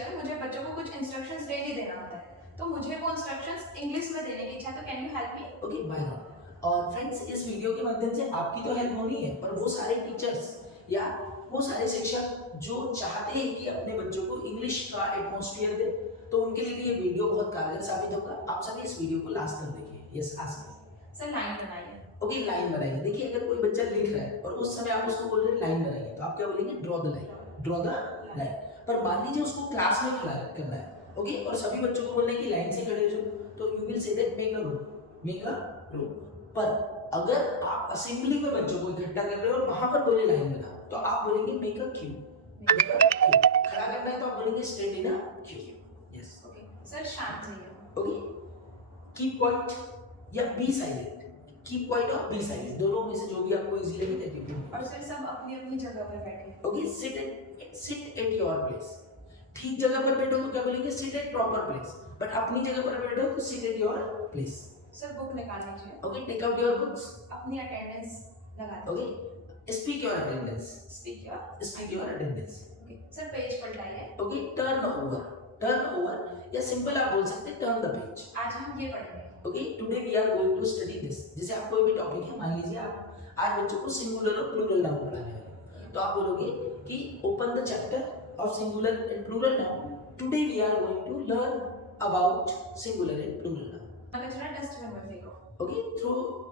Teacher, मुझे बच्चों को कुछ इंस्ट्रक्शंस डेली देना होता है, तो मुझे वो इंस्ट्रक्शंस इंग्लिश में देने की इच्छा है, तो can you help me? Okay, bye not. और फ्रेंड्स, इस वीडियो के माध्यम से आपकी तो हेल्प होनी है, पर वो सारे टीचर्स या वो सारे शिक्षक जो चाहते हैं कि अपने बच्चों को इंग्लिश का एटमॉस्फेयर दे, तो उनके लिए भी ये वीडियो बहुत कारगर साबित होगा। आप सभी इस वीडियो को लास्ट तक देखिए। Yes, ask. सर लाइन बनाइए। ओके, लाइन बनाइए। देखिए, अगर कोई बच्चा लिख रहा है और उस समय आप उसको बोल रहे हैं लाइन बनाइए, तो आप क्या बोलेंगे? Draw the line, draw the line. पर मान लीजिए उसको क्लास में खड़ा करना है, ओके, और सभी बच्चों को बोलना है कि लाइन से खड़े हो जाओ, तो you will say that make a row, make a row. पर अगर आप असेंबली में बच्चों को इकट्ठा कर रहे हो और वहां पर बोले लाइन बना, तो आप बोलेंगे make a Q, make a Q. खड़ा करना है तो आप बोलेंगे stand in a Q. Yes, okay sir, शांत रहिए। ओके। कीप क्वाइट या बी साइलेंट। कीप क्वाइट और बी साइलेंट, दोनों में से जो भी आपको इजी लगे दैट यू कैन। और सर सब अपनी अपनी जगह पर बैठे। Okay, seat at your place. ठीक जगह पर बैठो तो क्या बोलेंगे? Sit at proper place. But अपनी जगह पर बैठो तो sit at your place. Sir book निकाल लीजिए। Okay, take out your books. अपनी अटेंडेंस लगा दीजिए। Okay, speak your attendance. Speak your attendance. Okay sir, page पलटाइए। ओके, टर्न ओवर या सिंपल आप बोल सकते हैं टर्न द पेज। आज हम ये पढ़ेंगे। Okay, today we are going to study this. जैसे आप कोई भी टॉपिक है, मान लीजिए आप आज बच्चों को सिंगुलर और प्लूरल नाउन पढ़ा रहे हैं, तो आप बोलोगे कि open the chapter of singular and plural noun. Today we are going to learn about singular and plural noun. कचरा डस्टबिन में फेंको। Okay,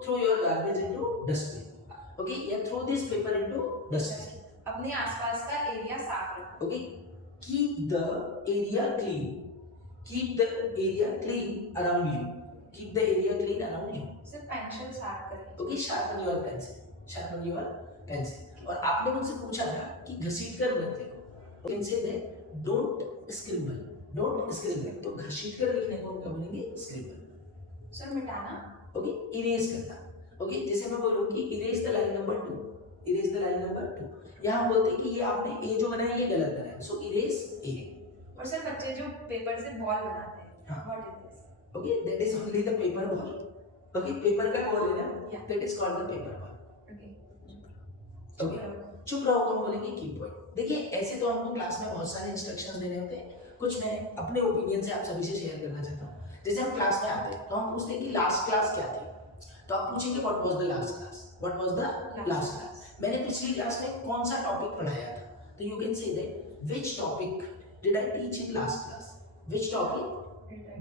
throw your garbage into dustbin. Okay, या throw this paper into dustbin. अपने आसपास का area साफ रखो। Okay, keep the area clean. Keep the area clean around you. Keep the area clean around you. सिर्फ pencil sharp करें। Okay, sharpen your pencil. Sharpen your pencil. और आपने मुझसे पूछा था कि घसीट कर मत लिखो। You can say that don't scribble. Don't scribble. तो घसीट कर लिखने को क्या बोलेंगे? Scribble. सर मिटाना। Okay, erase करना। Okay, जैसे मैं बोलूँ कि erase the line number 2. Erase the line number 2. यहाँ हम बोलते हैं कि ये आपने A जो बनाया ये गलत बनाया। So erase A. और सर बच्चे जो पेपर से बॉल बनाते हैं। हाँ। What is this? Okay, that is only the paper ball. Okay, paper का ball है ना? Yeah. That is called the paper ball. Okay. Okay. चुप रहो को हम बोलेंगे कीप क्वाइट। देखिए, ऐसे तो हमको क्लास में बहुत सारे इंस्ट्रक्शंस देने होते हैं, कुछ मैं अपने ओपिनियन से आप सभी से शेयर करना चाहता हूँ। जैसे हम क्लास में आते हैं तो हम पूछते हैं कि लास्ट क्लास क्या थी, तो आप पूछेंगे what was the last class, what was the last class. मैंने पिछली क्लास में कौन सा टॉपिक पढ़ाया था, तो you can say that which topic did I teach in last class, which topic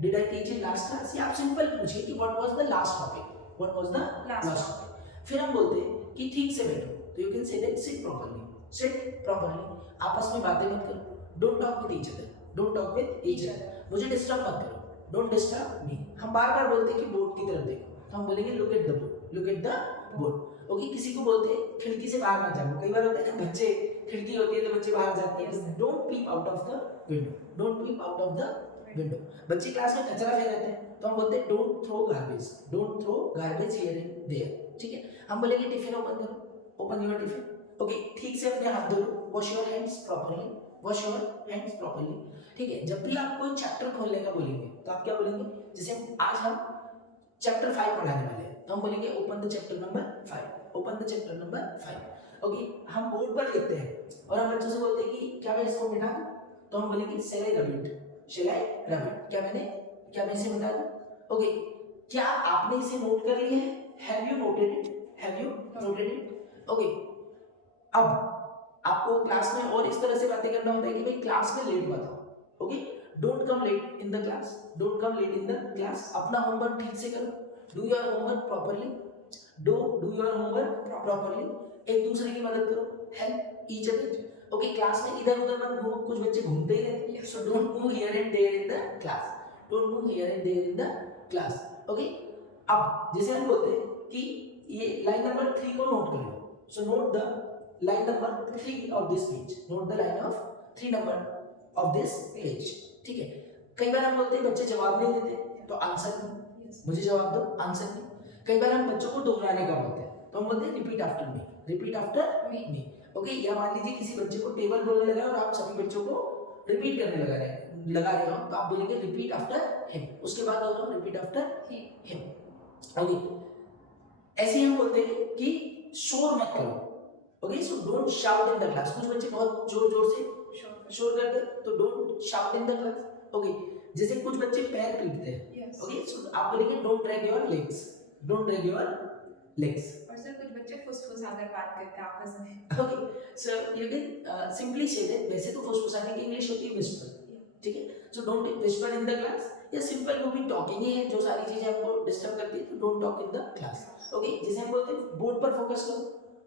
did I teach in last class. या आप सिंपल पूछिए कि what was the last topic, what was the last topic. फिर हम बोलते हैं कि ठीक से बैठो, तो you can say that sit properly, sit properly. आपस में बातें मत करो, don't talk with each other, don't talk with each other. मुझे डिस्टर्ब मत करो, डोंट डिस्टर्ब मी। हम बार बार बोलते हैं कि बोर्ड की तरफ देखो, तो हम बोलेंगे look at the board, look at the board. Okay, किसी को बोलते हैं खिड़की से बाहर मत जाओ। कई बार होता है ना, बच्चे खिड़की होती है तो बच्चे बाहर जाते हैं। Don't peep out of the window, don't peep out of the window. बच्चे क्लास में कचरा फेंक देते हैं तो हम बोलते हैं don't throw garbage, don't throw garbage here and there. ठीक है, हम बोलेंगे टिफिन ओपन करो, ओपन योर टिफिन। ओके, ठीक से अपने हाथ धो लो, wash your hands properly, wash your hands properly. ठीक है, जब भी आप कोई चैप्टर खोलने का बोलेंगे तो आप क्या बोलेंगे? जैसे आज हम चैप्टर 5 पढ़ाने वाले हैं, तो हम बोलेंगे open the chapter number 5, open the chapter number 5। Okay, हम बोर्ड पर लिखते हैं और हम बच्चों से बोलते हैं कि क्या मैं इसको मिटा दूं, तो हम बोलेंगे शैल आई rub it, shell I rub it. क्या मैं इसे मिटा दूं? ओके, क्या आपने इसे नोट कर लिया है? Have you noted it, have you noted it? Okay, अब आपको क्लास में और इस तरह से बातें करना होता है कि भाई क्लास में लेट मत आओ। Okay, don't come late in the class, don't come late in the class. अपना होमवर्क ठीक से करो, do your homework properly, do your homework properly. एक दूसरे की मदद करो, help each other. Okay, class में इधर उधर मत घूमो, कुछ बच्चे घूमते ही रहते हैं, so don't move here and there in the class, don't move here and there in the class. Okay, अब जैसे हम बोलते हैं कि ये लाइन नंबर 3 को नोट कर लो, so note the line number 3 of this page, note the line of 3 number of this page। ठीक है, कई बार हम बोलते हैं बच्चे जवाब नहीं देते तो आंसर नहीं, मुझे जवाब दो, आंसर नहीं। कई बार हम बच्चों को दोहराने का बोलते हैं तो हम बोलते हैं repeat after me, repeat after me. Okay, या मान लीजिए किसी बच्चे को टेबल बोलने लगा और आप सभी बच्चों को रिपीट करने लगा रहे हो, तो आप बोलेंगे रिपीट आफ्टर हिम, उसके बाद दोहराओ रिपीट आफ्टर हिम। ओके, ऐसे हम बोलते हैं कि शोर मत करो। Okay, so don't shout in the class. कुछ बच्चे बहुत जोर जोर से शोर करते हैं तो don't shout in the class. Okay, जैसे कुछ बच्चे पैर पीटते हैं. Yes. ओके, सो आप बोलेंगे don't drag your legs. Don't drag your legs. और सर कुछ बच्चे फुसफुसाकर बात करते हैं आपस में. Okay, so you can simply say that वैसे तो फुसफुसाने की इंग्लिश होती है विस्पर. ठीक है, so don't whisper in the class. या सिंपल वो भी टॉकिंग ही है, जो सारी चीजें आपको डिस्टर्ब करती है तो don't talk in the class. Okay, जैसे हम बोलते हैं बोर्ड पर फोकस करो,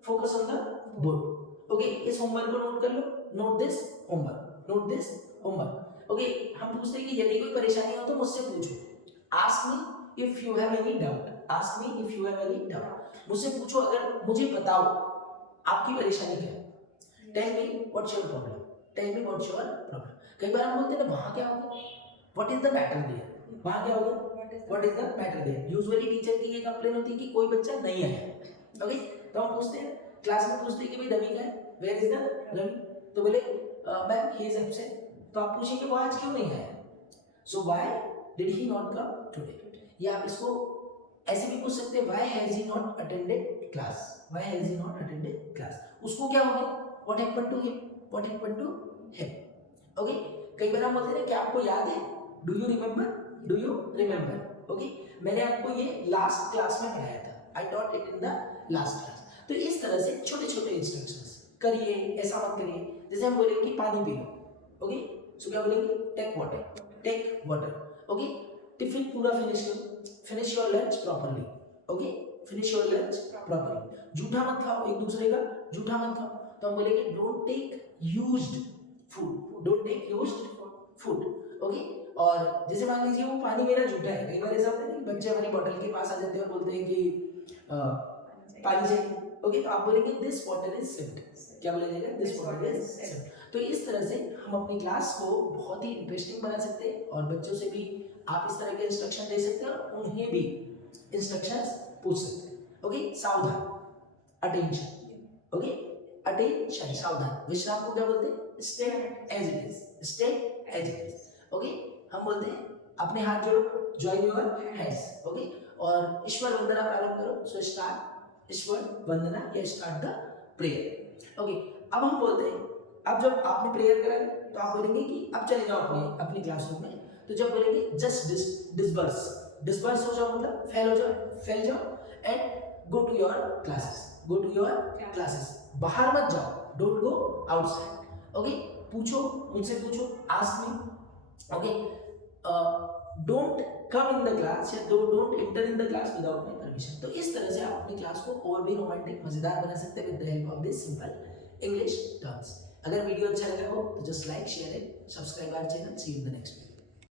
focus on the board. Okay, इस होमवर्क को नोट कर लो, note this homework, note this homework. Okay, हम पूछते हैं कि यदि कोई परेशानी हो तो मुझसे पूछो. Ask me if you have any doubt. Ask me if you have any doubt. मुझसे पूछो, अगर मुझे बताओ आपकी परेशानी क्या है. Tell me what's your problem. Tell me what's your problem. कई बार हम बोलते हैं ना वहां क्या हो गया, what is the matter there. वहां क्या हो गया, what is the matter there. Usually teacher की ये कंप्लेन होती है कि कोई बच्चा नहीं आया. ओके, तो हम पूछते हैं क्लास में, पूछते हैं कि भाई रवि का है, वेयर इज द रवि. तो बोले मैम ही इज एब्सेंट. तो आप पूछेंगे वो आज क्यों नहीं आया. So why did he not come today. या आप इसको ऐसे भी पूछ सकते हैं why has he not attended class. Why has he not attended class. उसको क्या हो गया, what happened to him, what happened to him. Okay, कई बार हम बोलते हैं क्या आपको याद है, do you remember, do you remember. Okay, मैंने आपको ये लास्ट क्लास में पढ़ाया था. I taught it in the last class. तो इस तरह से छोटे छोटे इंस्ट्रक्शंस करिए, ऐसा मत करिए. जैसे हम बोलेंगे कि पानी पी लो. ओके, सो क्या बोलेंगे, take water, take water. Okay, tiffin पूरा फिनिश करो, finish your lunch properly. Okay, finish your lunch properly. झूठा मत खाओ एक दूसरे का, झूठा मत खाओ. तो हम बोलेंगे don't take used food, don't take used food. Okay, और जैसे मान लीजिए वो पानी मेरा झूठा है. कई बार ऐसा होता है कि बच्चे हमारी बोतल के पास आ जाते हैं और बोलते हैं कि पानी चाहिए. ओके, तो आप बोलेंगे दिस वाटर इज सिल्ट. क्या बोला जाएगा, दिस वाटर इज सिल्ट. तो इस तरह से हम अपनी क्लास को बहुत ही इंटरेस्टिंग बना सकते हैं और बच्चों से भी आप इस तरह के इंस्ट्रक्शन दे सकते हैं और उन्हें भी इंस्ट्रक्शंस पूछ सकते हैं. ओके, सावधान, अटेंशन. ओके, अटेंशन, सावधान. विश्राम को क्या बोलते हैं, stay as it is, stay as it is. Okay, हम बोलते हैं अपने हाथ जोड़ो, जॉइन योर हैंड्स. ओके, और ईश्वर वंदना प्रारंभ करो. सो स्टार्ट ईश्वर वंदना या स्टार्ट द प्रेयर. ओके, अब हम बोलते हैं, अब जब आपने प्रेयर करा तो आप बोलेंगे कि अब चले जाओ अपने अपनी क्लासरूम में. तो जब बोलेंगे जस्ट डिस्पर्स, डिस्पर्स हो जाओ मतलब फैल जाओ and go to your classes, go to your classes. बाहर मत जाओ, डोंट गो आउटसाइड. ओके, पूछो, मुझसे पूछो, ask me. Okay, don't come in the class या don't enter in the class without my permission. तो इस तरह से आप अपनी क्लास को और भी रोमांटिक, मजेदार बना सकते हैं with the help of this simple English terms. अगर वीडियो अच्छा लगा हो तो just like, share it, subscribe our channel. See you in the next video.